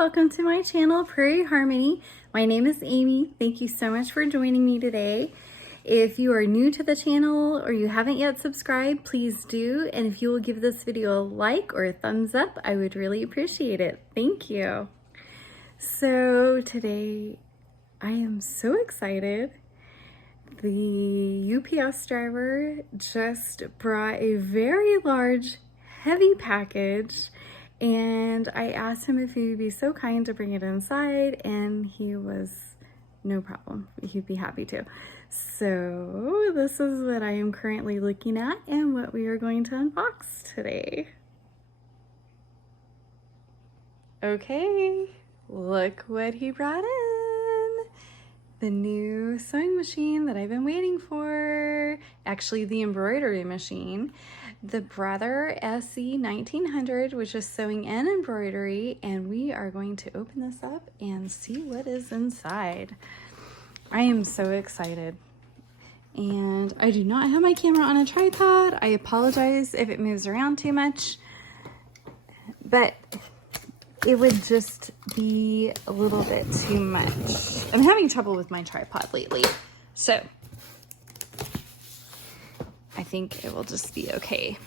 welcome to my channel, Prairie Harmony. My name is Amy. Thank you so much for joining me today. If you are new to the channel or you haven't yet subscribed, please do. And if you will give this video a like or a thumbs up, I would really appreciate it. Thank you. So today I am so excited. The UPS driver just brought a very large, heavy package, and I asked him if he would be so kind to bring it inside, and he was no problem. He'd be happy to. So this is what I am currently looking at and what we are going to unbox today. Okay, look what he brought in. The new sewing machine that I've been waiting for. Actually, the embroidery machine. The Brother SE1900, which is sewing and embroidery, and we are going to open this up and see what is inside. I am so excited. And I do not have my camera on a tripod. I apologize if it moves around too much, but it would just be a little bit too much. I'm having trouble with my tripod lately, so I think it will just be okay.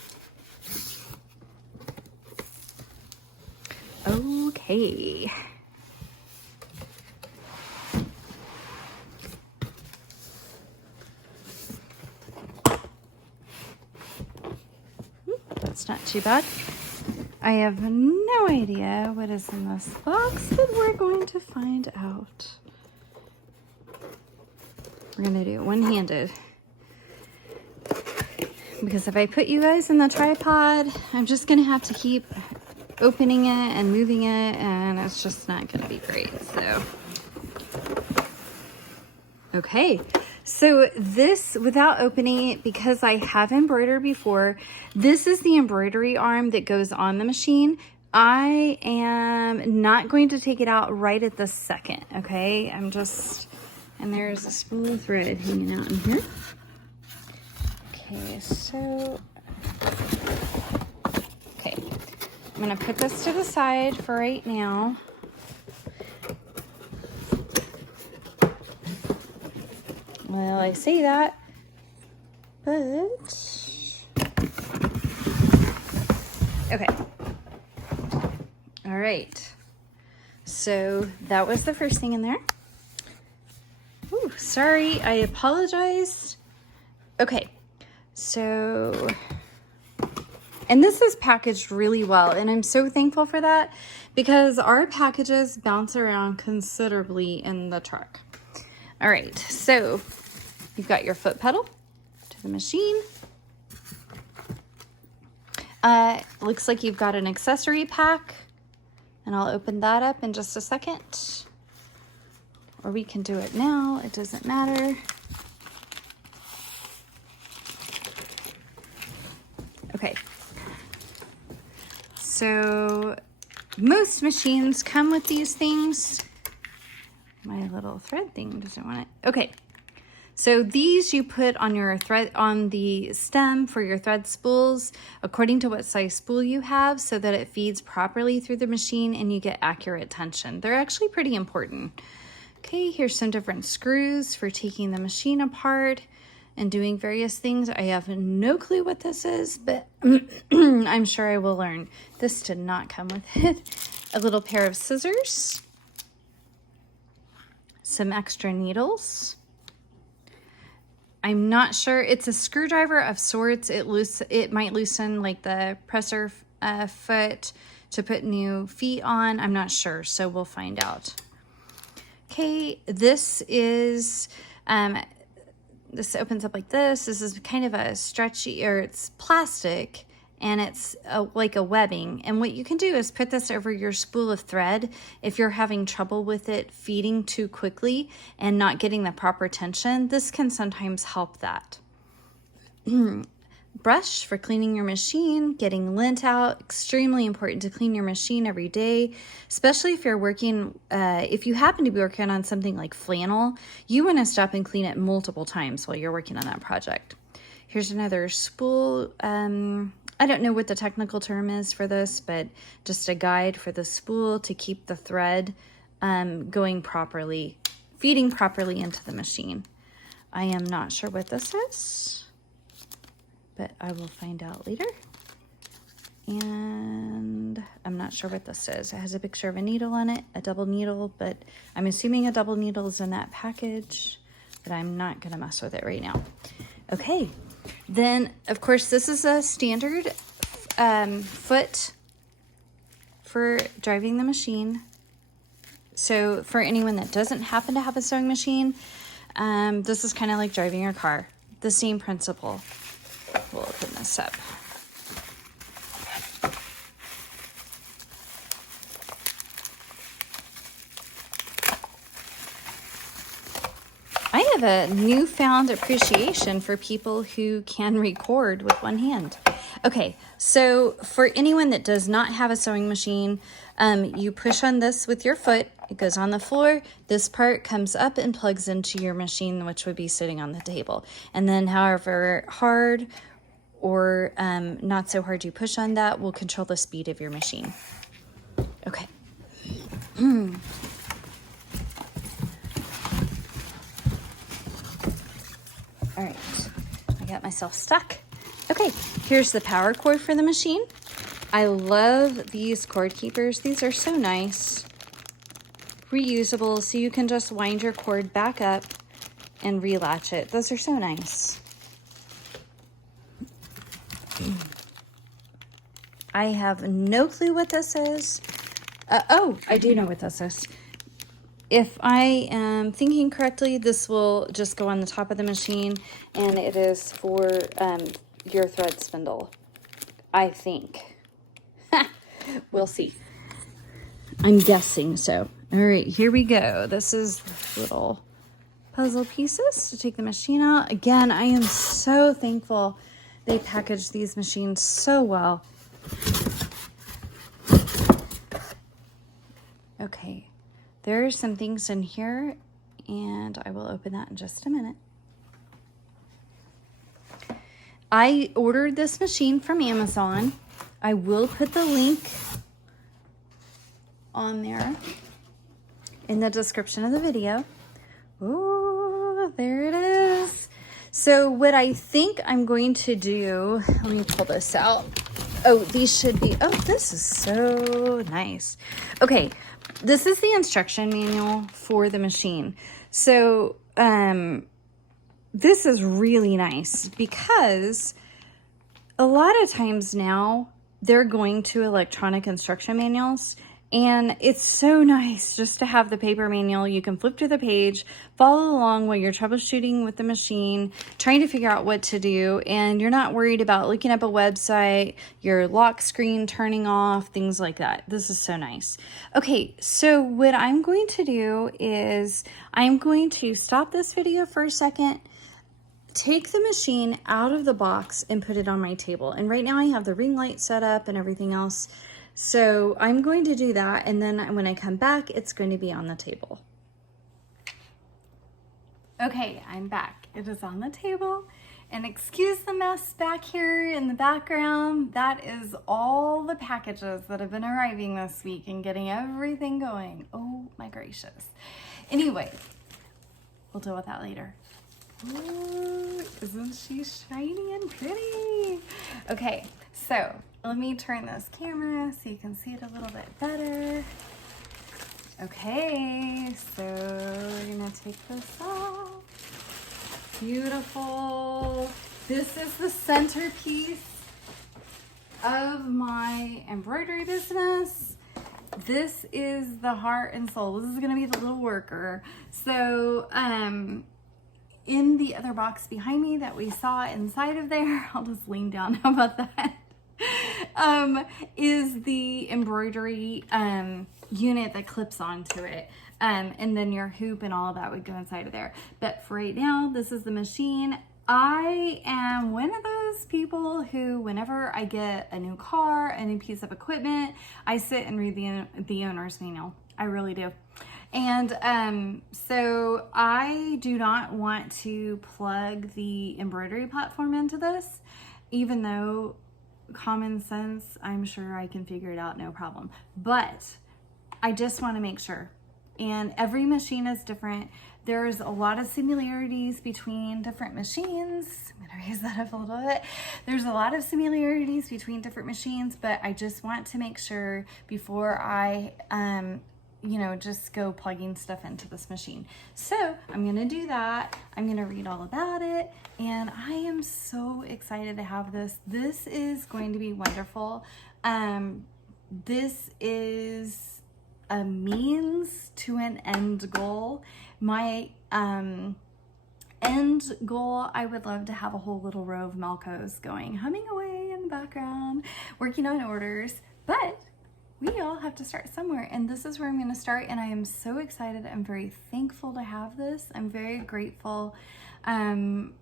Okay. That's not too bad. I have no idea what is in this box, but we're going to find out. We're going to do it one-handed. Because if I put you guys in the tripod, I'm just going to have to keep opening it and moving it, and it's just not going to be great. So, okay. So this, without opening it, because I have embroidered before, this is the embroidery arm that goes on the machine. I am not going to take it out right at this second, okay? I'm just, and there's a spool of thread hanging out in here. Okay, so, okay, I'm gonna put this to the side for right now. Well, I say that, but, okay. All right, so that was the first thing in there. Ooh, sorry, I apologize. Okay, so, and this is packaged really well, and I'm so thankful for that because our packages bounce around considerably in the truck. All right, so you've got your foot pedal to the machine. Looks like you've got an accessory pack, and I'll open that up in just a second. Or we can do it now, it doesn't matter. Okay, so most machines come with these things. My little thread thing doesn't want it. Okay, so these you put on your thread, on the stem for your thread spools according to what size spool you have, so that it feeds properly through the machine and you get accurate tension. They're actually pretty important. Okay, here's some different screws for taking the machine apart and doing various things. I have no clue what this is, but I'm sure I will learn. This did not come with it. A little pair of scissors, some extra needles. I'm not sure. It's a screwdriver of sorts. It might loosen like the presser foot to put new feet on. I'm not sure, so we'll find out. Okay, this is, this opens up like this. This is kind of a stretchy, or it's plastic, and it's like a webbing. And what you can do is put this over your spool of thread if you're having trouble with it feeding too quickly and not getting the proper tension. This can sometimes help that. Brush for cleaning your machine, getting lint out. Extremely important to clean your machine every day, especially if you're working, if you happen to be working on something like flannel, you want to stop and clean it multiple times while you're working on that project. Here's another spool I don't know what the technical term is for this, but just a guide for the spool to keep the thread going properly, feeding properly into the machine. I am not sure what this is, but I will find out later. And I'm not sure what this is. It has a picture of a needle on it, a double needle, but I'm assuming a double needle is in that package, but I'm not gonna mess with it right now. Okay, then of course this is a standard foot for driving the machine. So for anyone that doesn't happen to have a sewing machine, this is kind of like driving your car. The same principle. We'll open this up. I have a newfound appreciation for people who can record with one hand. Okay, so for anyone that does not have a sewing machine, you push on this with your foot. It goes on the floor. This part comes up and plugs into your machine, which would be sitting on the table. And then however hard or not so hard you push on that will control the speed of your machine. Okay. All right, I got myself stuck. Okay, here's the power cord for the machine. I love these cord keepers. These are so nice. Reusable, so you can just wind your cord back up and relatch it. Those are so nice. I have no clue what this is. Oh, I do know what this is. If I am thinking correctly, this will just go on the top of the machine, and it is for your thread spindle, I think. We'll see. I'm guessing so. All right, here we go. This is little puzzle pieces to take the machine out. Again, I am so thankful they package these machines so well. Okay. There are some things in here, and I will open that in just a minute. I ordered this machine from Amazon. I will put the link on there in the description of the video. Oh, there it is. So what I think I'm going to do, let me pull this out. Oh, these should be, oh, this is so nice. Okay. This is the instruction manual for the machine. So this is really nice because a lot of times now they're going to electronic instruction manuals, and it's so nice just to have the paper manual. You can flip to the page, follow along while you're troubleshooting with the machine, trying to figure out what to do, and you're not worried about looking up a website, your lock screen turning off, things like that. This is so nice. Okay, so what I'm going to do is I'm going to stop this video for a second, take the machine out of the box and put it on my table. And right now I have the ring light set up and everything else. So I'm going to do that, and then when I come back, it's going to be on the table. Okay, I'm back. It is on the table, and excuse the mess back here in the background. That is all the packages that have been arriving this week and getting everything going. Oh my gracious. Anyway, we'll deal with that later. Ooh, isn't she shiny and pretty? Okay, so let me turn this camera so you can see it a little bit better. Okay, so we're gonna take this off. Beautiful. This is the centerpiece of my embroidery business. This is the heart and soul. This is gonna be the little worker. So, in the other box behind me that we saw inside of there, I'll just lean down, how about that? Is the embroidery unit that clips onto it. And then your hoop and all of that would go inside of there. But for right now, this is the machine. I am one of those people who, whenever I get a new car, a new piece of equipment, I sit and read the owner's manual. I really do. And so I do not want to plug the embroidery platform into this, even though common sense, I'm sure I can figure it out, no problem. But I just want to make sure. And every machine is different. There's a lot of similarities between different machines. I'm gonna raise that up a little bit. There's a lot of similarities between different machines, but I just want to make sure before I, you know, just go plugging stuff into this machine. So I'm gonna do that. I'm gonna read all about it, and I am so excited to have this. This is going to be wonderful. This is a means to an end goal. My end goal, I would love to have a whole little row of Melcos going, humming away in the background, working on orders, but we all have to start somewhere, and this is where I'm going to start, and I am so excited. I'm very thankful to have this. I'm very grateful. I'm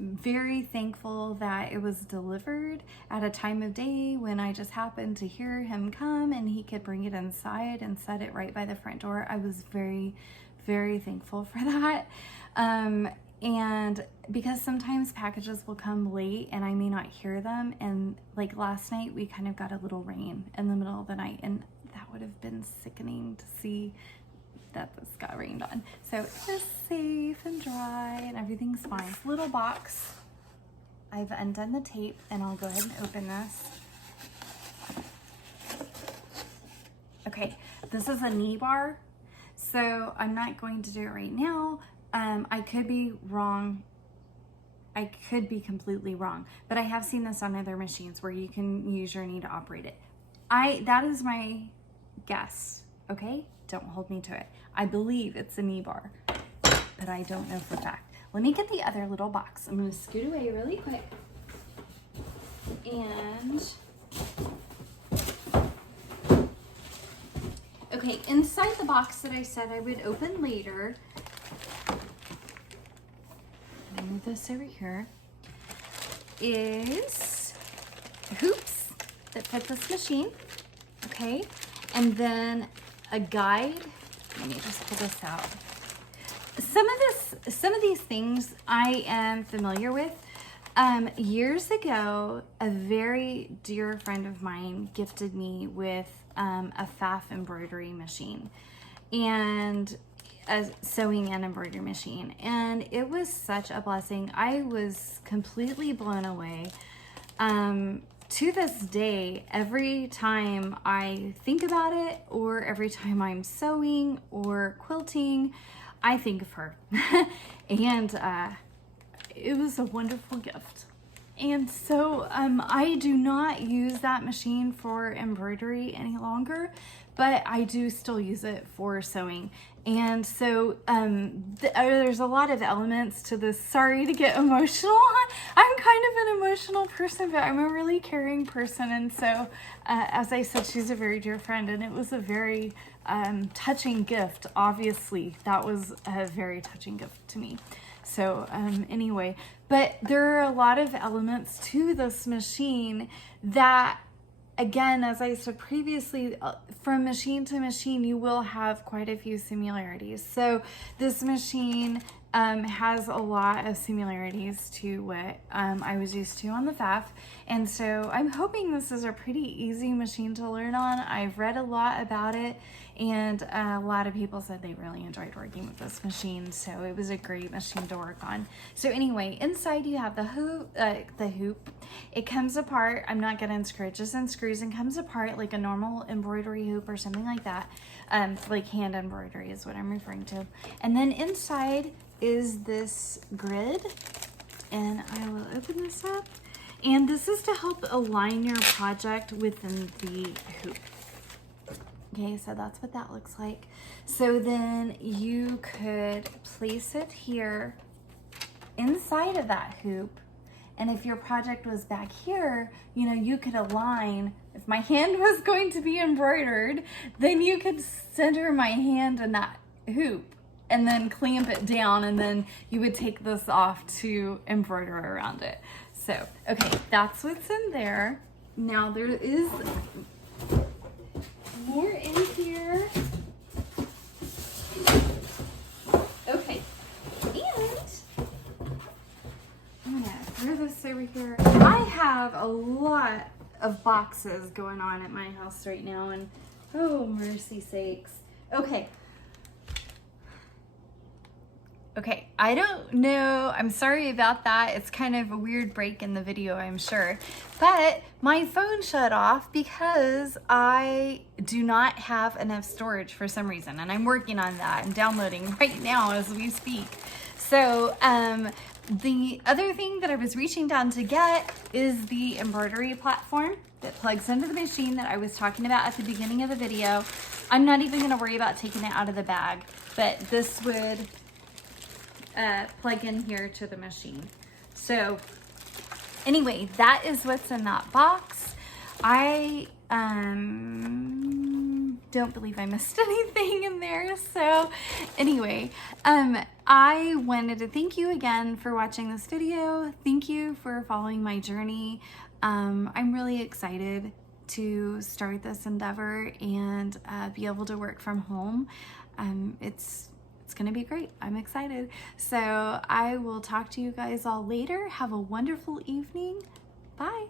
very thankful that it was delivered at a time of day when I just happened to hear him come and he could bring it inside and set it right by the front door. I was very, very thankful for that. And because sometimes packages will come late and I may not hear them, and like last night we kind of got a little rain in the middle of the night, and that would have been sickening to see that this got rained on. So it's safe and dry and everything's fine. This little box, I've undone the tape, and I'll go ahead and open this. Okay, this is a knee bar, so I'm not going to do it right now. I could be wrong. I could be completely wrong, but I have seen this on other machines where you can use your knee to operate it. That is my guess, okay? Don't hold me to it. I believe it's a knee bar, but I don't know for a fact. Let me get the other little box. I'm gonna scoot away really quick. And, okay, inside the box that I said I would open later, move this over here, is hoops that fit this machine, okay? And then a guide. Let me just pull this out. Some of these things I am familiar with. Years ago, a very dear friend of mine gifted me with a FAF embroidery machine and a sewing and embroidery machine, and it was such a blessing. I was completely blown away. To this day, every time I think about it, or every time I'm sewing or quilting, I think of her. And it was a wonderful gift. And so I do not use that machine for embroidery any longer, but I do still use it for sewing. And so there's a lot of elements to this. Sorry to get emotional. I'm kind of an emotional person, but I'm a really caring person. And so, as I said, she's a very dear friend, and it was a very touching gift. Obviously, that was a very touching gift to me. So anyway, but there are a lot of elements to this machine that, again, as I said previously, from machine to machine, you will have quite a few similarities. So this machine has a lot of similarities to what I was used to on the FAF. And so I'm hoping this is a pretty easy machine to learn on. I've read a lot about it, and a lot of people said they really enjoyed working with this machine. So it was a great machine to work on. So anyway, inside you have the hoop. It comes apart. I'm not gonna unscrew it, just unscrews and comes apart like a normal embroidery hoop or something like that. Like hand embroidery is what I'm referring to. And then inside is this grid, and I will open this up. And this is to help align your project within the hoop. Okay, so that's what that looks like. So then you could place it here inside of that hoop. And if your project was back here, you know, you could align. If my hand was going to be embroidered, then you could center my hand in that hoop and then clamp it down, and then you would take this off to embroider around it. So, okay, that's what's in there. Now there is more in here. Okay, and I'm gonna throw this over here. I have a lot of boxes going on at my house right now, and oh, mercy sakes. Okay, I don't know. I'm sorry about that. It's kind of a weird break in the video, I'm sure. But my phone shut off because I do not have enough storage for some reason. And I'm working on that and downloading right now as we speak. So the other thing that I was reaching down to get is the embroidery platform that plugs into the machine that I was talking about at the beginning of the video. I'm not even going to worry about taking it out of the bag, but this would plug in here to the machine. So anyway, that is what's in that box. I don't believe I missed anything in there. So anyway, I wanted to thank you again for watching this video. Thank you for following my journey. I'm really excited to start this endeavor and be able to work from home. It's gonna be great. I'm excited. So I will talk to you guys all later. Have a wonderful evening. Bye.